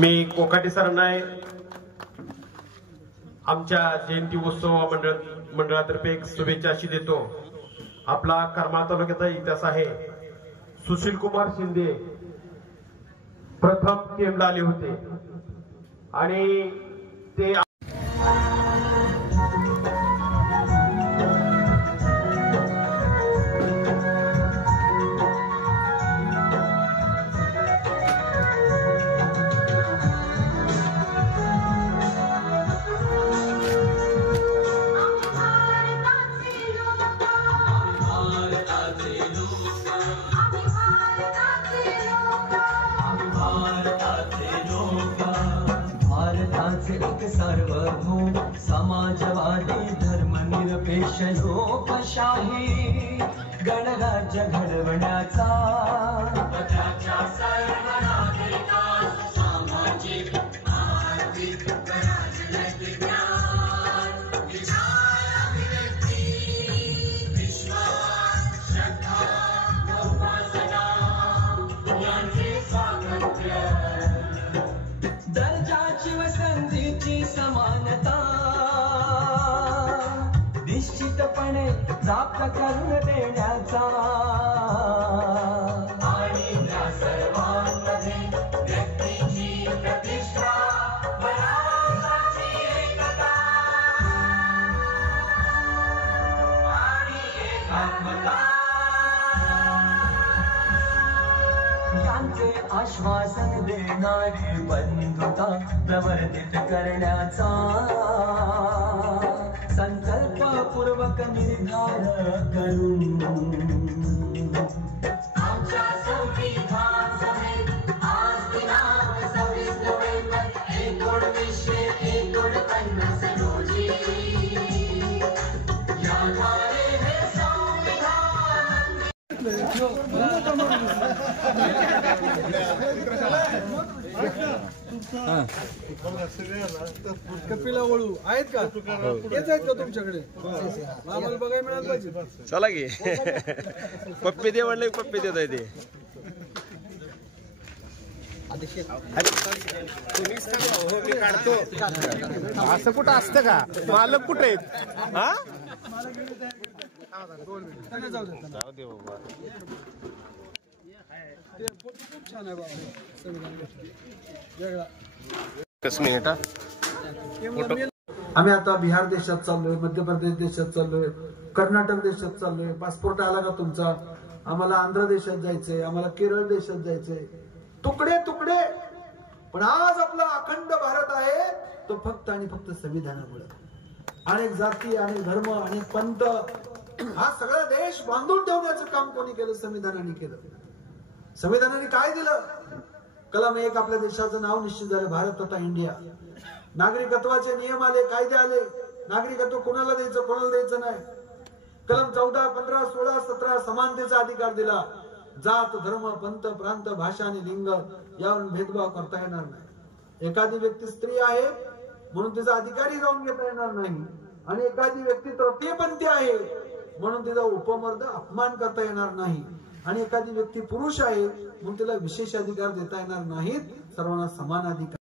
मी कोकाटे सरांना आमच्या जयंती उत्सव मंडळातर्फे एक शुभेच्छा अशी देतो। आपला करमाळा तालुक्याचा इतिहास आहे। सुशील कुमार शिंदे प्रथम केमला आले होते आणि ते सार्वभौम समाजवादी धर्मनिरपेक्ष लोकशाही गणराज्य घडवण्याचा त्याच्या सर्व नागरिकांस सामाजिक आर्थिक राजनैतिक विचार अभिव्यक्ती विश्वास श्रद्धा उपासना यांचे स्वातंत्र्य दर्जाची व संधीची समानता निश्चितपणे प्राप्त करून देण्याचा आणि त्या सर्वांमध्ये व्यक्तीची प्रतिष्ठा बलाची एकता आणि एकात्मता यांचे आश्वासन देणारी बंधुता प्रवर्धित करण्याचा संकल्पपूर्वक निर्धार करून आमच्या संविधान सभेत आज दिनांक 26 नोव्हेंबर 1949 रोजी याद्वारे हे संविधान कपिला वळू आहेत का? येत आहेत का तुमच्याकडे? आम्हाला बघायला मिळालं पाहिजे। चला की पप्पी दे म्हणले पप्पी देत आहे ते असं कुठं असतं का? मालक कुठे आहेत? हा जाऊ दे बाबा खूप छान आहे बाबा संविधान वेगळा। आम्ही आता बिहार देशात चाललोय, मध्य प्रदेश देशात चाललोय, कर्नाटक देशात चाललोय। पासपोर्ट आला का तुमचा? आम्हाला आंध्र देशात जायचंय, आम्हाला केरळ देशात जायचंय। तुकडे तुकडे, पण आज आपला अखंड भारत आहे तो फक्त आणि फक्त संविधानामुळे। अनेक जाती, अनेक धर्म, अनेक पंथ, हा सगळा देश बांधून ठेवण्याचं काम कोणी केलं? संविधानाने केलं। संविधानाने काय दिलं? कलम 1 आपल्या देशाचं नाव निश्चित झालं, भारत तथा इंडिया। नागरिकत्वाचे नियम आले, कायदे आले, नागरिकत्व कोणाला द्यायचं कोणाला द्यायचं नाही। कलम 14, 15, 16, 17 समानतेचा अधिकार दिला। जात, धर्म, पंथ, प्रांत, भाषा आणि लिंग यावरून भेदभाव करता येणार नाही। एखादी व्यक्ती स्त्री आहे म्हणून तिचा अधिकारी जाऊन घेता येणार नाही, आणि एखादी व्यक्ती तृतीयपंथी आहे म्हणून तिचा उपमर्द अपमान करता येणार नाही, आणि एखादी व्यक्ती पुरुष आहे म्हणून तिला विशेष अधिकार देता येणार नाहीत। सर्वांना समान अधिकार